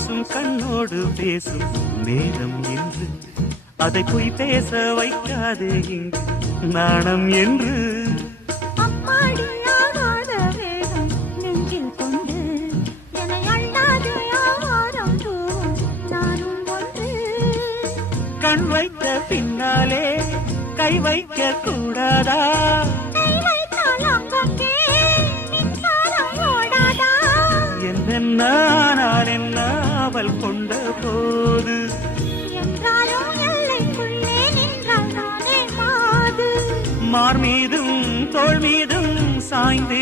கூசும் கண்ணோடு பேசும் நேரம் என்று அதை போய் பேச வைக்காது இங்கு நாணம் என்று அம்மாடியாகாத வேகம் நெஞ்சில் கொண்டு என்னை அள்ளாது ஆவாரம் தூவும் நானும் ஒன்று. கண் வைத்த பின்னாலே கை வைக்க கூடாதா? கை வைத்தால் அங்கங்கே மின்சாரம் ஓடாதா? என்னென்ன நான் என்ன அவள் கொண்ட போது என்றாலும் எல்லைக்குள்ளே நின்றால் நானே மாது. மார் மீதும் தோள் மீதும் சாய்ந்து